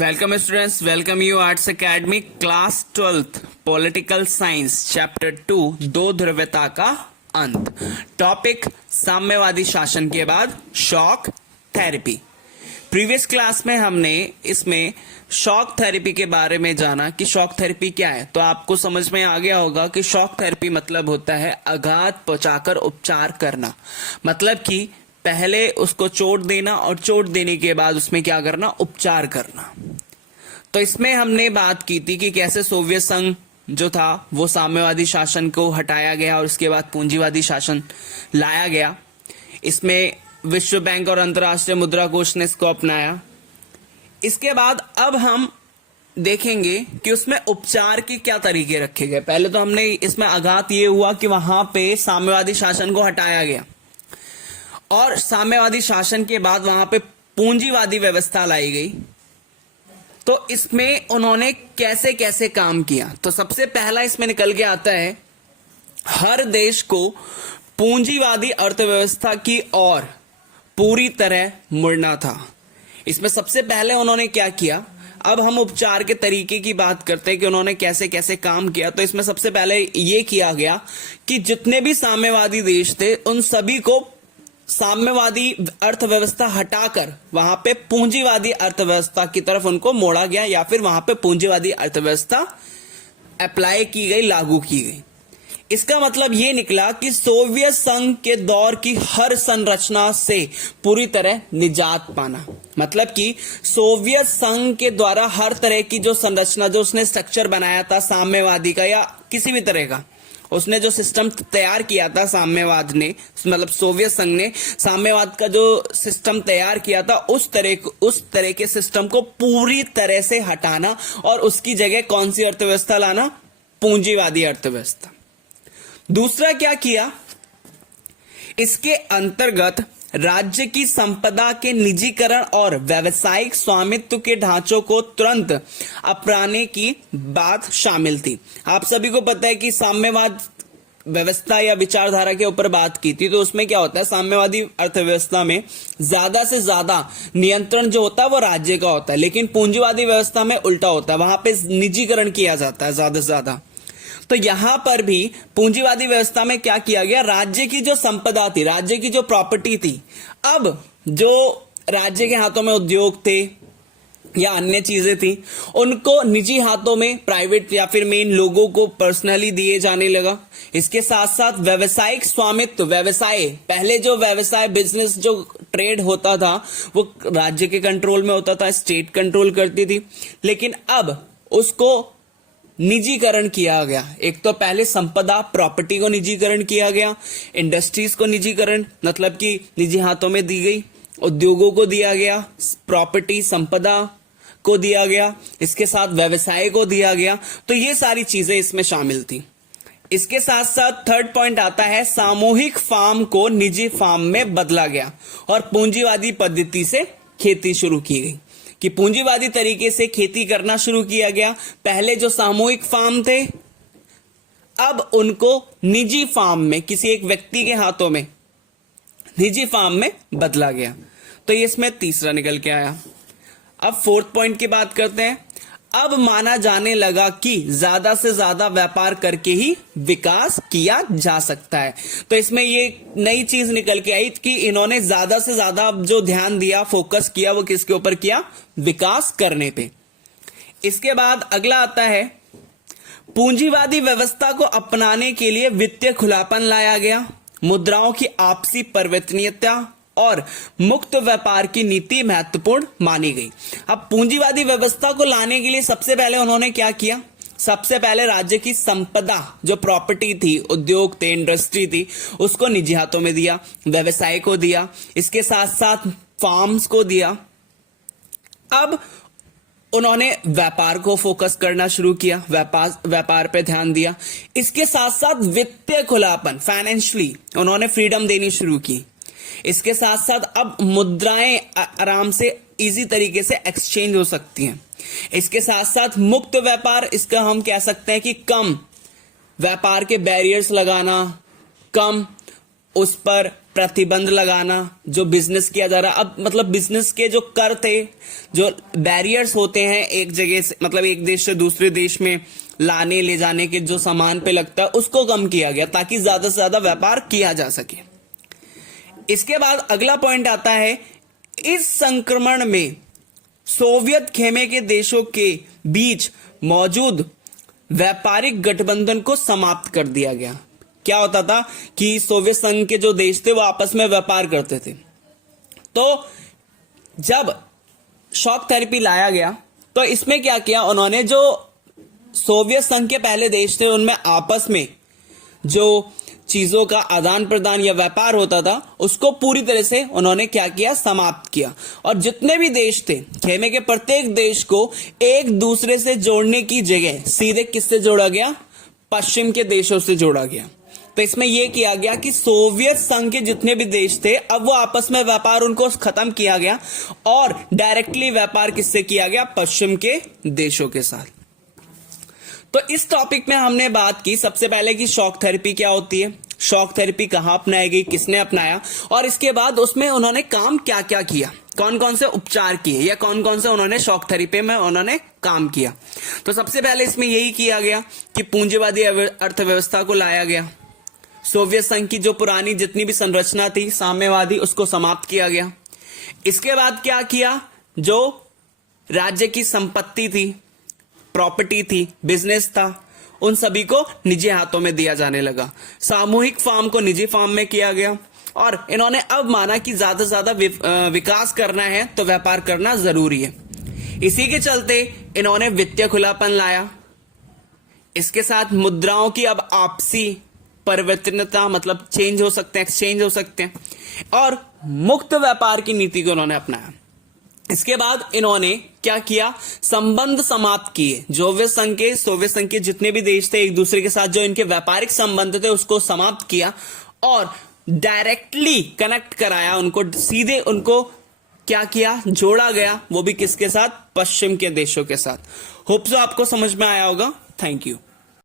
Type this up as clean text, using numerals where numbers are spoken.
Welcome students, welcome you Arts Academy class 12th political science chapter 2 दो ध्रुवता का अंत। टॉपिक साम्यवादी शासन के बाद शॉक थेरेपी। प्रीवियस क्लास में हमने इसमें शॉक थेरेपी के बारे में जाना कि शॉक थेरेपी क्या है। तो आपको समझ में आ गया होगा कि शॉक थेरेपी मतलब होता है आघात पहुंचाकर उपचार करना। मतलब कि पहले उसको चोट देना और चोट देने के बाद उसमें क्या करना, उपचार करना। तो इसमें हमने बात की थी कि कैसे सोवियत संघ जो था वो साम्यवादी शासन को हटाया गया और उसके बाद पूंजीवादी शासन लाया गया। इसमें विश्व बैंक और अंतर्राष्ट्रीय मुद्रा कोष ने इसको अपनाया। इसके बाद अब हम देखेंगे कि उसमें उपचार के क्या तरीके रखे गए। पहले तो हमने इसमें आघात ये हुआ कि वहां पे साम्यवादी शासन को हटाया गया और साम्यवादी शासन के बाद वहां पे पूंजीवादी व्यवस्था लाई गई। तो इसमें उन्होंने कैसे कैसे काम किया। तो सबसे पहला इसमें निकल के आता है, हर देश को पूंजीवादी अर्थव्यवस्था की ओर पूरी तरह मुड़ना था। इसमें सबसे पहले उन्होंने क्या किया। अब हम उपचार के तरीके की बात करते हैं कि उन्होंने कैसे कैसे काम किया। तो इसमें सबसे पहले ये किया गया कि जितने भी साम्यवादी देश थे उन सभी को साम्यवादी अर्थव्यवस्था हटाकर वहां पे पूंजीवादी अर्थव्यवस्था की तरफ उनको मोड़ा गया, या फिर वहां पे पूंजीवादी अर्थव्यवस्था अप्लाई की गई, लागू की गई। इसका मतलब ये निकला कि सोवियत संघ के दौर की हर संरचना से पूरी तरह निजात पाना। मतलब कि सोवियत संघ के द्वारा हर तरह की जो संरचना, जो उसने स्ट्रक्चर बनाया था साम्यवादी का या किसी भी तरह का, उसने जो सिस्टम तैयार किया था साम्यवाद ने, मतलब सोवियत संघ ने साम्यवाद का जो सिस्टम तैयार किया था उस तरह के सिस्टम को पूरी तरह से हटाना और उसकी जगह कौन सी अर्थव्यवस्था लाना, पूंजीवादी अर्थव्यवस्था। दूसरा क्या किया, इसके अंतर्गत राज्य की संपदा के निजीकरण और व्यावसायिक स्वामित्व के ढांचों को तुरंत अपनाने की बात शामिल थी। आप सभी को पता है कि साम्यवाद व्यवस्था या विचारधारा के ऊपर बात की थी। तो उसमें क्या होता है, साम्यवादी अर्थव्यवस्था में ज्यादा से ज्यादा नियंत्रण जो होता है वो राज्य का होता है, लेकिन पूंजीवादी व्यवस्था में उल्टा होता है, वहां पे निजीकरण किया जाता है ज्यादा से ज्यादा। तो यहां पर भी पूंजीवादी व्यवस्था में क्या किया गया, राज्य की जो संपदा थी, राज्य की जो प्रॉपर्टी थी, अब जो राज्य के हाथों में उद्योग थे या अन्य चीजें थी, उनको निजी हाथों में, प्राइवेट या फिर मेन लोगों को पर्सनली दिए जाने लगा। इसके साथ साथ व्यावसायिक स्वामित्व, व्यवसाय, पहले जो व्यवसाय बिजनेस जो ट्रेड होता था वो राज्य के कंट्रोल में होता था, स्टेट कंट्रोल करती थी, लेकिन अब उसको निजीकरण किया गया। एक तो पहले संपदा, प्रॉपर्टी को निजीकरण किया गया, इंडस्ट्रीज को निजीकरण मतलब कि निजी हाथों में दी गई, उद्योगों को दिया गया, प्रॉपर्टी संपदा को दिया गया, इसके साथ व्यवसाय को दिया गया। तो ये सारी चीजें इसमें शामिल थी। इसके साथ साथ थर्ड पॉइंट आता है, सामूहिक फार्म को निजी फार्म में बदला गया और पूंजीवादी पद्धति से खेती शुरू की गई, कि पूंजीवादी तरीके से खेती करना शुरू किया गया। पहले जो सामूहिक फार्म थे अब उनको निजी फार्म में, किसी एक व्यक्ति के हाथों में निजी फार्म में बदला गया। तो ये इसमें तीसरा निकल के आया। अब फोर्थ पॉइंट की बात करते हैं। अब माना जाने लगा कि ज्यादा से ज्यादा व्यापार करके ही विकास किया जा सकता है। तो इसमें ये नई चीज निकल के आई कि इन्होंने ज्यादा से ज्यादा जो ध्यान दिया, फोकस किया, वो किसके ऊपर किया, विकास करने पे। इसके बाद अगला आता है, पूंजीवादी व्यवस्था को अपनाने के लिए वित्तीय खुलापन लाया गया, मुद्राओं की आपसी परिवर्तनीयता और मुक्त व्यापार की नीति महत्वपूर्ण मानी गई। अब पूंजीवादी व्यवस्था को लाने के लिए सबसे पहले उन्होंने क्या किया, सबसे पहले राज्य की संपदा, जो प्रॉपर्टी थी, उद्योग थे, इंडस्ट्री थी, उसको निजी हाथों में दिया, व्यवसाय को दिया, इसके साथ साथ फार्म्स को दिया। अब उन्होंने व्यापार को फोकस करना शुरू किया, व्यापार पे ध्यान दिया। इसके साथ साथ वित्तीय खुलापन, फाइनेंशियली उन्होंने फ्रीडम देनी शुरू की। इसके साथ साथ अब मुद्राएं आराम से इजी तरीके से एक्सचेंज हो सकती हैं। इसके साथ साथ मुक्त व्यापार, इसका हम कह सकते हैं कि कम व्यापार के बैरियर्स लगाना, कम उस पर प्रतिबंध लगाना, जो बिजनेस किया जा रहा, अब मतलब बिजनेस के जो कर थे, जो बैरियर्स होते हैं एक जगह से मतलब एक देश से दूसरे देश में लाने ले जाने के जो सामान पे लगता है, उसको कम किया गया ताकि ज्यादा से ज्यादा व्यापार किया जा सके। इसके बाद अगला पॉइंट आता है, इस संक्रमण में सोवियत खेमे के देशों के बीच मौजूद व्यापारिक गठबंधन को समाप्त कर दिया गया। क्या होता था कि सोवियत संघ के जो देश थे वो आपस में व्यापार करते थे, तो जब शॉक थेरेपी लाया गया तो इसमें क्या किया उन्होंने, जो सोवियत संघ के पहले देश थे उनमें आपस में जो चीजों का आदान प्रदान या व्यापार होता था उसको पूरी तरह से उन्होंने क्या किया, समाप्त किया। और जितने भी देश थे खेमे के प्रत्येक देश को एक दूसरे से जोड़ने की जगह सीधे किससे जोड़ा गया, पश्चिम के देशों से जोड़ा गया। तो इसमें यह किया गया कि सोवियत संघ के जितने भी देश थे अब वो आपस में व्यापार उनको खत्म किया गया और डायरेक्टली व्यापार किससे किया गया, पश्चिम के देशों के साथ। तो इस टॉपिक में हमने बात की सबसे पहले कि शॉक थेरेपी क्या होती है, शॉक थेरेपी कहां अपनाई गई, किसने अपनाया, और इसके बाद उसमें उन्होंने काम क्या क्या किया, कौन कौन से उपचार किए या कौन कौन से उन्होंने शॉक थेरेपी में उन्होंने काम किया। तो सबसे पहले इसमें यही किया गया कि पूंजीवादी अर्थव्यवस्था को लाया गया, सोवियत संघ की जो पुरानी जितनी भी संरचना थी साम्यवादी उसको समाप्त किया गया। इसके बाद क्या किया, जो राज्य की संपत्ति थी, प्रॉपर्टी थी, बिजनेस था, उन सभी को निजी हाथों में दिया जाने लगा। सामूहिक फार्म को निजी फार्म में किया गया और इन्होंने अब माना कि ज्यादा से ज्यादा विकास करना है तो व्यापार करना जरूरी है। इसी के चलते इन्होंने वित्तीय खुलापन लाया। इसके साथ मुद्राओं की अब आपसी परिवर्तनता मतलब चेंज हो सकते हैं, एक्सचेंज हो सकते हैं, और मुक्त व्यापार की नीति को उन्होंने अपनाया। इसके बाद इन्होंने क्या किया, संबंध समाप्त किए। सोवियत संघ के जितने भी देश थे एक दूसरे के साथ जो इनके व्यापारिक संबंध थे उसको समाप्त किया और डायरेक्टली कनेक्ट कराया उनको, सीधे उनको क्या किया, जोड़ा गया, वो भी किसके साथ, पश्चिम के देशों के साथ। होप सो आपको समझ में आया होगा। Thank you.